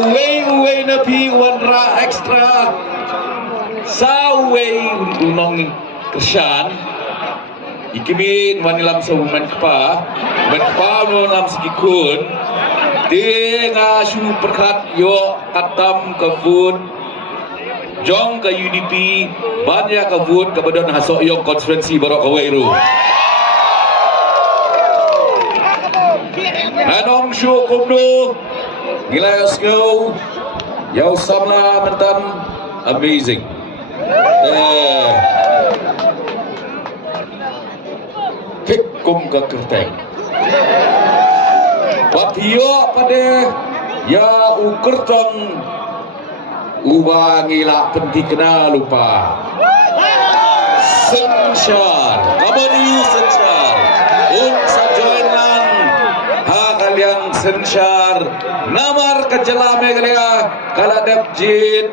Uwe na pi wanra extra sa uwe unong Krisyan ikimin wanilam sa menpa mo lam sikikun di nga superkat yo katam kavun jong ka UDP banyak kavun kabadon hasok yung konferensi barok kawairu anong syukumno gilayos ko yaw samla mentan amazing Kum ka kerteng Patiyo pada ya ukerteng Uba ngila penting kena lupa Sensyar Kabariu sensyar Unsa joinan Ha kaliang sensyar Namar kejelame kalia Kaladep jid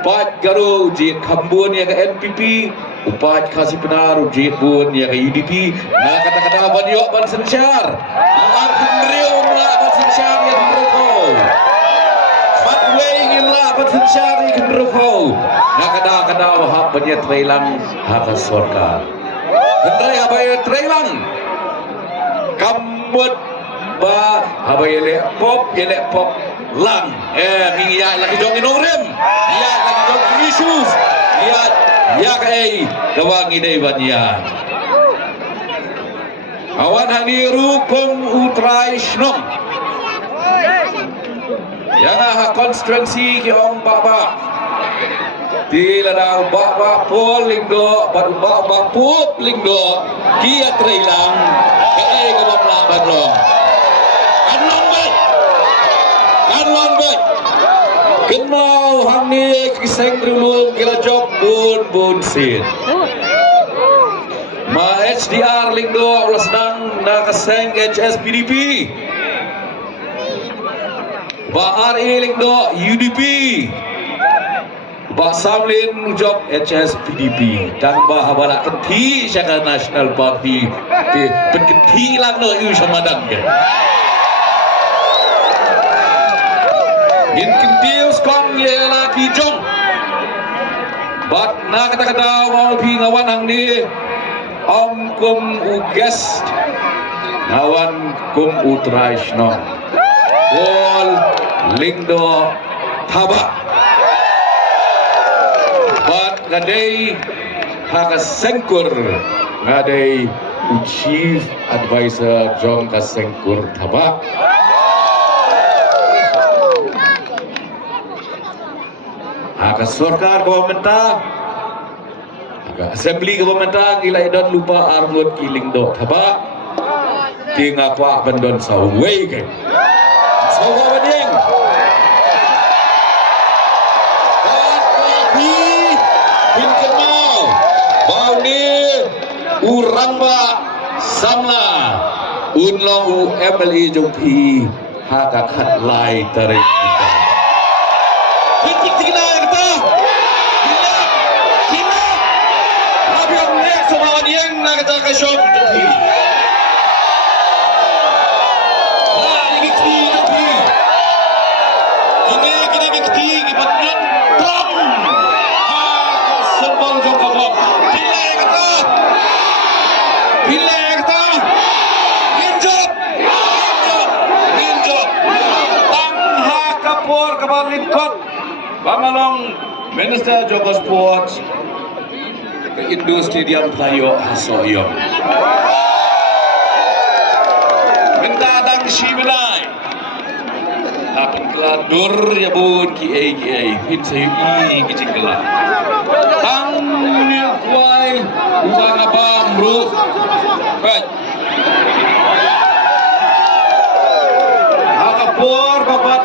Pat garu jid kambun ya ke NPP Upat kasih penaruh jid pun ya ke UDP Nah kata-kata abad yuk ban sensyar Mengarkan riu lah ban sensyar yang merokok Fatway ingin lah ban sensyar yang merokok Nah kata-kata wahab banyak terhilang hak sorka Hendrai abai terhilang Kambut ba abai lepop ya lepop lang minyak lagi jong inorem ya lagi jong issues ya kai kawang ide banya awan hani rupeng utrai shnong yang ha konstituensi ki ong baba di ladang baba pol lingdo baba pup lingdo kia trailang kai kawang laban lo Anlon baik kenal hani kiseng dulu kila job bun sin ma HDR lingdo ulas sedang na keseng HSPDP ba RI lingdo UDP ba samlin job HSPDP dan ba habala kenti syaka National Party penkenti lang no yu samadang ke in kintius kong ye laki jong bat na kata-kata mau pi ngawan hang ni om kum uges ngawan kum utraishno wol lingdo thaba bat gadai haka sengkur gadai chief advisor jong ka sengkur thaba Aga sorkar pemerintah, aga assembly pemerintah gila idon lupa armut kiling do thaba, tinga pa bandon saway ke, sawa bading, tapi pinkemau, bau ni urang ba samla, unlong u MLA jompi haka khat lai tarik kita. Shop tepi. Ini tepi. Ini kita bukti kibatnya Trump. Sembang jong kabok. Pilih kata. Injok. Tang ha kapor kabalik kot. Bamalong Minister Joko Sports. Indo Stadium tayo hasoyo. Mendadang sibilay. Tapin keladur ya bun ki hit sayi kicikla. Tang ni kuai ubang abang bro. Baik. Akapor babat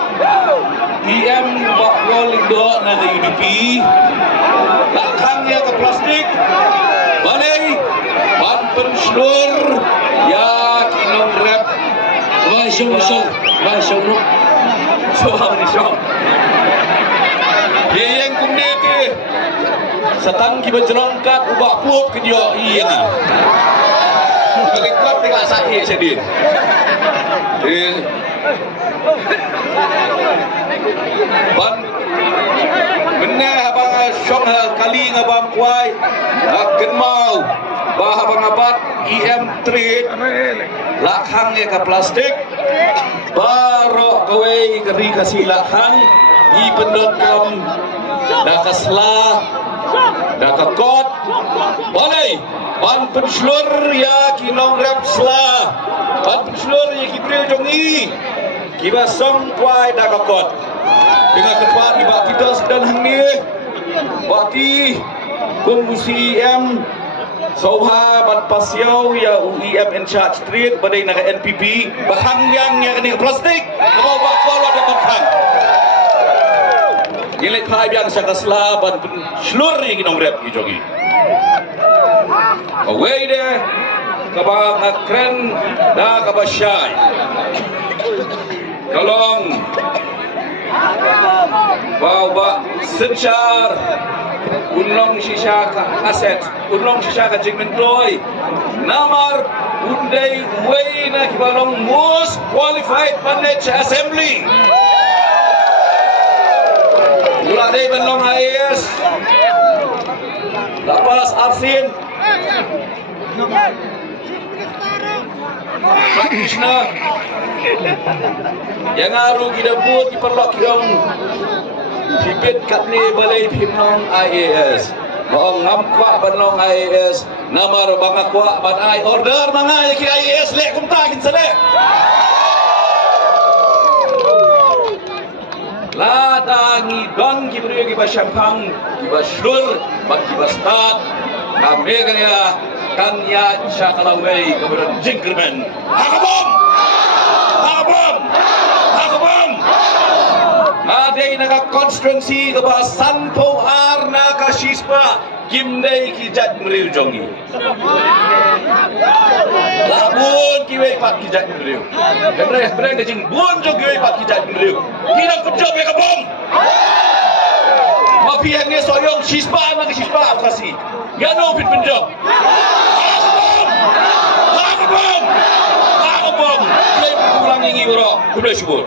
IM bak rolling do na UDP. Lakang ya ke plastik balai ban penslur ya kinong rep masuk no so yang kumnete satang ki bajrongkat ubak pup ke dia iya Kelingkot tidak sakit sedih. Ban benar abang syong kali ngabang kuai akan mau bah abang abat EM trade lakhang ya ke plastik baru kowe keri kasih lakhang i pendot kam dah kasla dah kakot boleh ban penslur ya kinong rap sla ban penslur ya kibril jongi kiba song kuai dah kakot dengan ketua di bak kita sedang hangni bakti kumusi EM Soha ban pasiau ya UEM in charge street badai naga NPP bahang yang ni plastik mau bak kuala ada bakhang ini kai biang sakasla ban slur ni kinong rep ki jogi away de kabang akren da kabasyai tolong bawa sencar unlong shisha ka aset unlong shisha ka jigmentoy namar undai way na kibalong most qualified manage assembly mula day banlong IAS lapas arsin Krishna yang aru kita buat di perlok yang hibit kat ni balai pimnong IAS mau ngamkwak banlong IAS namar bangakwak ban ai order manga ya ki IAS lek kumta kin sale la dangi don ki beri ki basyampang ki basyur ban ki bastat kami kaya kan ya syakalawai kemudian jingkerman hakabom hakabom hakabom ada naga konstituensi keba sanpo ar naga sispa kimdei kijat meriu jongi labun kiwe pak kijat meriu kemre breng kecing bun jong kiwe pak kijat meriu kita kejop ya kebom mapi yang ni soyong sispa naga sispa kasih ya no fit penjop Hakabom! Hakabom! Hakabom! Play pulang ini uro, kuda syukur.